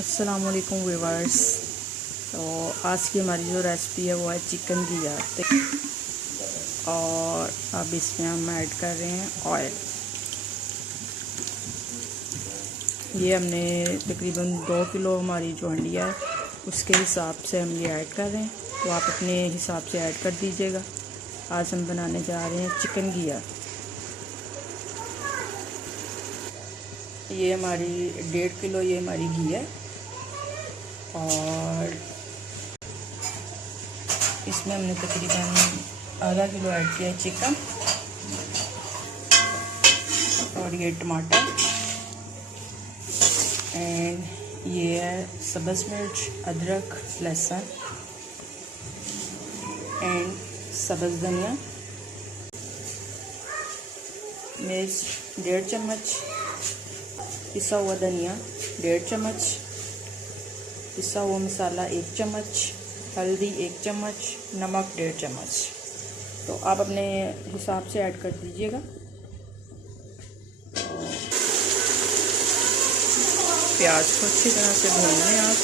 अस्सलाम वालेकुम व्यूअर्स। तो आज की हमारी जो रेसिपी है वो है चिकन की याद। और अब इसमें हम ऐड कर रहे हैं ऑयल। ये हमने तकरीबन 2 किलो हमारी जो हंडिया है उसके हिसाब से हम ये ऐड कर रहे हैं, तो आप अपने हिसाब से ऐड कर दीजिएगा। आज हम बनाने जा रहे हैं चिकन की याद। ये हमारी 1.5 किलो ये हमारी घी है और इसमें हमने तकरीबन आधा किलो ऐड किया है चिकन और ये टमाटर एंड ये है सब्ज़ मिर्च, अदरक, लहसुन एंड सब्ज़ धनिया, मिर्च 1.5 चम्मच, पिसा हुआ धनिया 1.5 चम्मच, पिसा हुआ मसाला 1 चम्मच, हल्दी 1 चम्मच, नमक 1.5 चम्मच। तो आप अपने हिसाब से ऐड कर दीजिएगा। तो प्याज को अच्छी तरह से भून लें आप।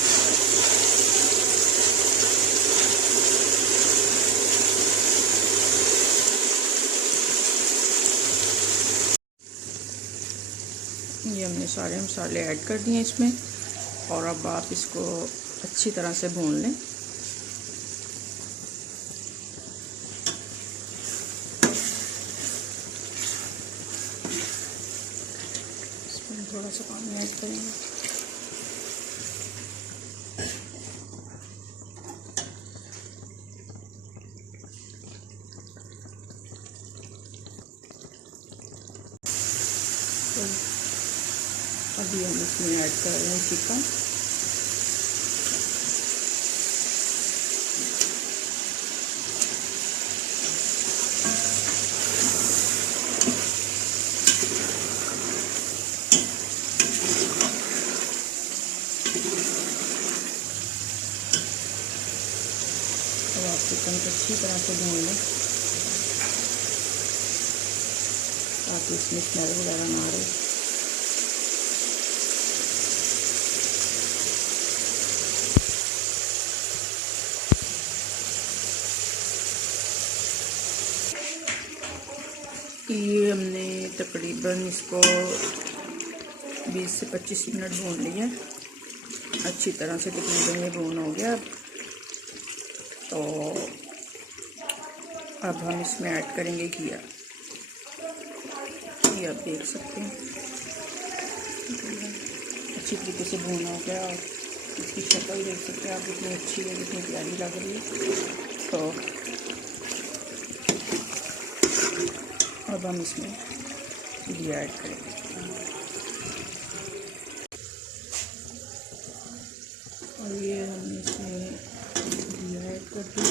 ये हमने सारे मसाले ऐड कर दिए इसमें और अब आप इसको अच्छी तरह से भून लें। इसमें थोड़ा सा पानी ऐड करेंगे। अभी हम इसमें ऐड कर रहे हैं चिकन। अब आप चिकन को अच्छी तरह से भून लें ताकि इसमें स्मेल वगैरह ना रहे। ये हमने तकरीबन इसको 20 से 25 मिनट भून लिया। अच्छी तरह से तकरीबन ये भून हो गया। तो अब हम इसमें ऐड करेंगे घिया। ये आप देख सकते हैं अच्छी तरीके से भून हो गया और इसकी शक्ल देख सकते हैं आप, कितनी अच्छी है, कितनी प्यारी लग रही है। तो अब हम इसमें घी ऐड करेंगे। और ये हमने इसमें घी ऐड कर दिया।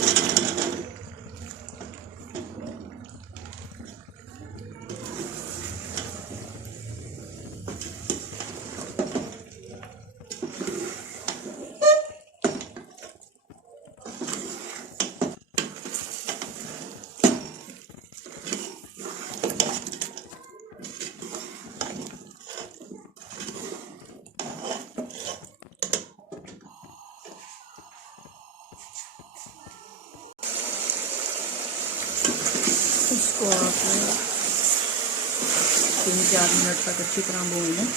इसको आप 3-4 मिनट तक अच्छी तरह भून लें।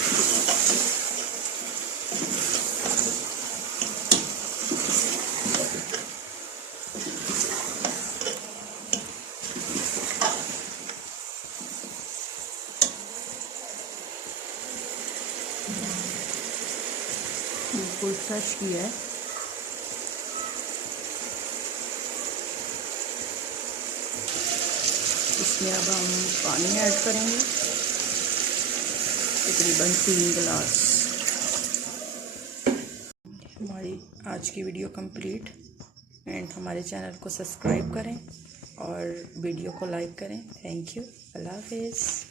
बिल्कुल फ्रेश किया है। इसमें अब हम पानी ऐड करेंगे तकरीबन 3 गिलास। हमारी आज की वीडियो कंप्लीट एंड हमारे चैनल को सब्सक्राइब करें और वीडियो को लाइक करें। Thank you. अल्लाह हाफिज़।